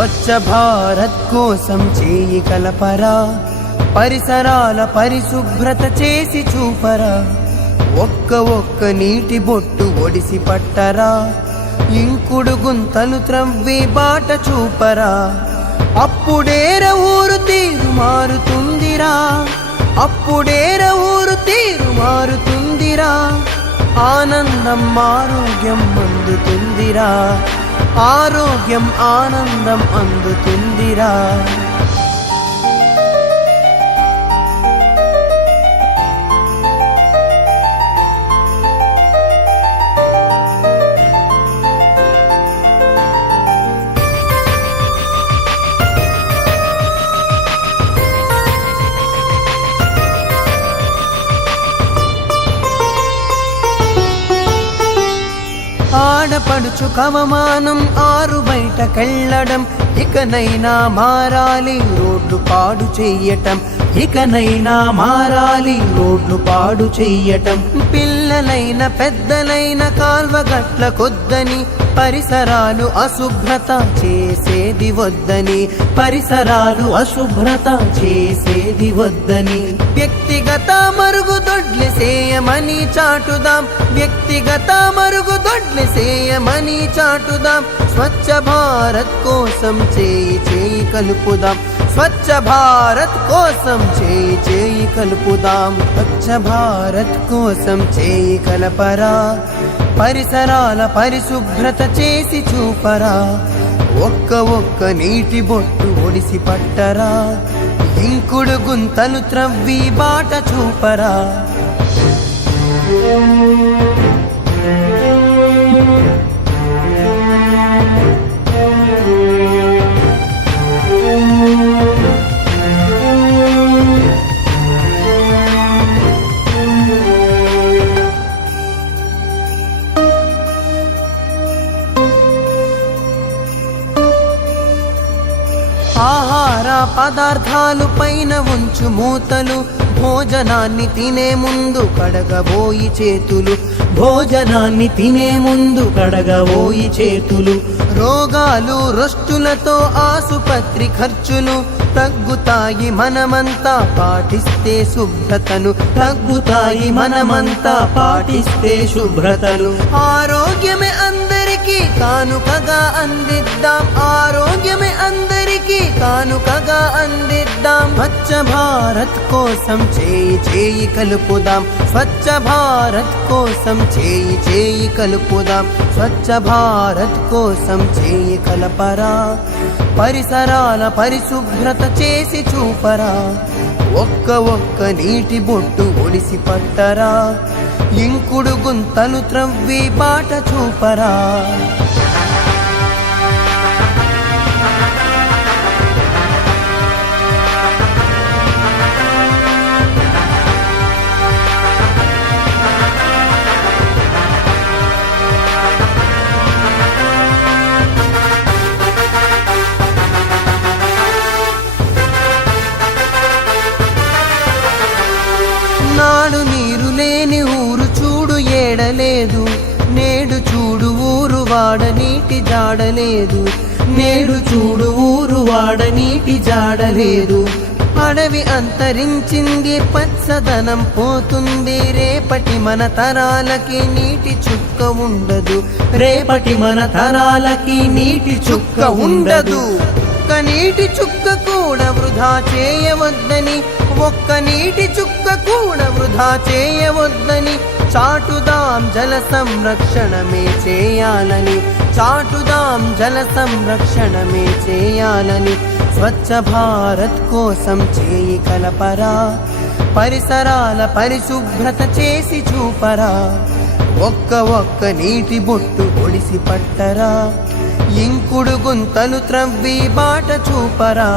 స్వచ్ఛ భారత్ కోసం చేయి కలపరా. పరిసరాల పరిశుభ్రత చేసి చూపరా. ఒక్క ఒక్క నీటి బొట్టు ఒడిసి పట్టరా. ఇంకుడు గుంతలు త్రవ్వి బాట చూపరా. అప్పుడేర ఊరు తీరు మారుతుందిరా. అప్పుడేర ఊరు తీరు మారుతుందిరా. ఆనందం ఆరోగ్యం అందుతుందిరా. ఆరోగ్యం ఆనందం అందుతుందిరా. బాధపడుచు కవమానం ఆరు బయటకెళ్ళడం ఇకనైనా మారాలి రోడ్డు పాడు చెయ్యటం. ఇకనైనా మారాలి రోడ్లు పాడు చెయ్యటం. పిల్లలైన పెద్దలైన కాల్వగట్ల కొద్దని. పరిసరాలు అశుభ్రత చేసేది వద్దని. పరిసరాలు అశుభ్రత చేసేది వద్దని. వ్యక్తిగత మరుగుదొడ్లు సేయమని చాటుదాం. వ్యక్తిగత మరుగుదొడ్లు సేయమని చాటుదాం. స్వచ్ఛ భారత్ కోసం చేయి చేయి కలుపుదాం. స్వచ్ఛ భారత్ కోసం చేయి చేయి కలుపుదాం. స్వచ్ఛ భారత్ కోసం చేయి కలపరా. పరిసరాల పరిశుభ్రత చేసి చూపరా. ఒక్క ఒక్క నీటి బొట్టు ఒడిసి పట్టరా. ఇంకుడు గుంతలు త్రవ్వి బాట చూపరా. ఆహార పదార్థాలు పైన ఉంచు మూతలు. భోజనాన్ని తినే ముందు కడగబోయి చేతులు. భోజనాన్ని తినే ముందు కడగబోయి చేతులు. రోగాలు రొస్టులతో ఆసుపత్రి ఖర్చులు. తగ్గుతాయి మనమంతా పాటిస్తే శుభ్రతను. తగ్గుతాయి మనమంతా పాటిస్తే శుభ్రతలు ఆరోగ్యమే అందరికీ కానుకగా అందిద్దాం. కానుకగా అందిద్దాం. స్వచ్ఛ భారత్ కోసం చేయి చేయి కలుపుదాం. స్వచ్ఛ భారత్ కోసం చేయి చేయి కలుపుదాం. స్వచ్ఛ భారత్ కోసం చేయి కలపరా. పరిసరాల పరిశుభ్రత చేసి చూపరా. ఒక్క ఒక్క నీటి బొట్టు ఒడిసి పట్టరా. ఇంకుడు గుంతలు త్రవ్వి బాట చూపరా. ఏడలేదు నేడు చూడు ఊరు వాడ నీటి జాడలేదు. నేడు చూడు ఊరు వాడ నీటి జాడలేదు. అడవి అంతరించింది పచ్చదనం పోతుంది. రేపటి మన తరాలకి నీటి చుక్క ఉండదు. రేపటి మన తరాలకి నీటి చుక్క ఉండదు. ఒక్క నీటి చుక్క కూడా వృధా చేయవద్దని ఒక్క నీటి చుక్క కూడా వృధా చేయవద్దని చాటుదాం జల సంరక్షణమే చేయాలని చాటుదాం జల సంరక్షణమే చేయాలని స్వచ్ఛ భారత్ కోసం చేయి కలపరా పరిసరాల పరిశుభ్రత చేసి చూపరా ఒక్క ఒక్క నీటి బొట్టు ఒడిసి పట్టరా ఇంకుడు గుంతలు త్రవ్వి బాట చూపరా